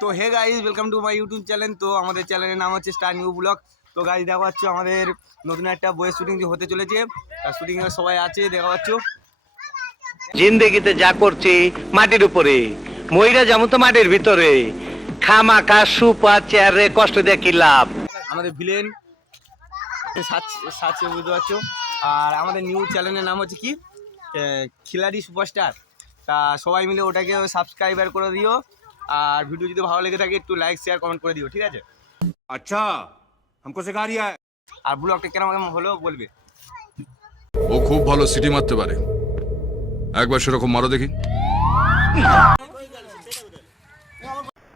তো hey guys welcome to my YouTube channel. তো আমাদের চ্যানেলের নাম হচ্ছে স্টার নিউ ব্লগ। তো গাইজ দেখা পাচ্ছ আমাদের নতুন একটা বইয়ের শুটিং হতে চলেছে। তার শুটিংয়ে সবাই আছে, দেখা পাচ্ছ। জিন্দেগিতে যা করছি মাটির উপরে, ময়রা যেমন তো মাটির ভিতরে, খামাখা সুপা চেয়ারে কষ্ট দিয়ে কি লাভ। আমাদের ভিলেন সাথে বুঝতে পারছো। আর আমাদের নিউ চ্যানেলের নাম হচ্ছে কি খিলাড়ি সুপারস্টার। তা সবাই মিলে ওটাকে সাবস্ক্রাইবার করে দিও। আর ভিডিও যদি ভালো লেগে থাকে একটু লাইক শেয়ার কমেন্ট করে দিও, ঠিক আছে? अच्छा हमको सिखा रिया है। আর ব্লগটা কেমন কেমন হলো বলবে। ও খুব ভালো সিটি মারতে পারে, একবার সেরকম মারো দেখি।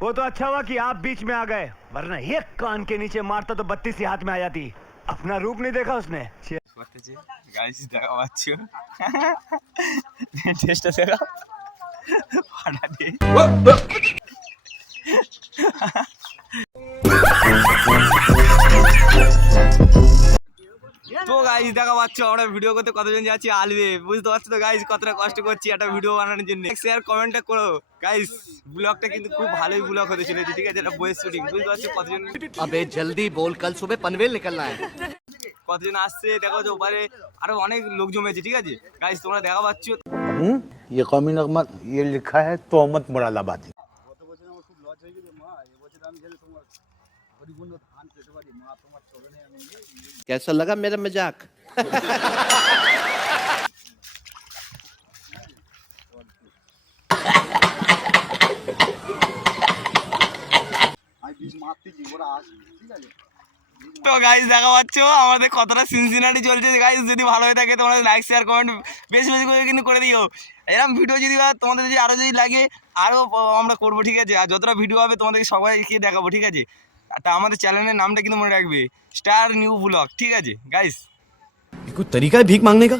वो तो अच्छा हुआ कि आप बीच में आ गए, वरना एक कान के नीचे मारता तो 32 ही हाथ में आ जाती। अपना रूप नहीं देखा उसने। করতেছে গাইস, দেখা পাচ্ছ টেস্টটা দেখা ফাটা দিয়ে। তো গাইস দেখা পাচ্ছ আমরা ভিডিও করতে কতজন যাচ্ছি আলবে, বুঝতে পারছো তো গাইস কতটা কষ্ট করছি একটা ভিডিও বানানোর জন্য। শেয়ার কমেন্টটা করো গাইস। ব্লগটা কিন্তু খুব ভালোই ব্লগ হতে চলেছে, ঠিক আছে? এটা বয়েস শুটিং, বুঝতে পারছো কতজন। अबे जल्दी बोल, कल सुबह पनवेल निकलना है। কতজন আসছে দেখা যাচ্ছে, ওপারে আরো অনেক লোক জমেছে, ঠিক আছে গাইস? তোমরা দেখা পাচ্ছ। ये कौमी नगमत ये लिखा है तोहमत मुरादाबादी। कैसा लगा मेरा मजाक? তো গাইস দেখা পাচ্ছ আমাদের কতটা সিনসিনারি চলছে গাইস। যদি ভালো হয়ে থাকে তোমরা লাইক শেয়ার কমেন্ট বেশি বেশি করে কিন্তু করে দিও। এরকম ভিডিও যদি তোমাদের যদি আরও যদি লাগে আরও আমরা করবো, ঠিক আছে? আর যতটা ভিডিও হবে তোমাদেরকে সবাইকে দেখাবো, ঠিক আছে? তা আমাদের চ্যানেলের নামটা কিন্তু মনে রাখবে, স্টার নিউ ব্লগ, ঠিক আছে গাইস? कोई तरीका है भीख मांगने का?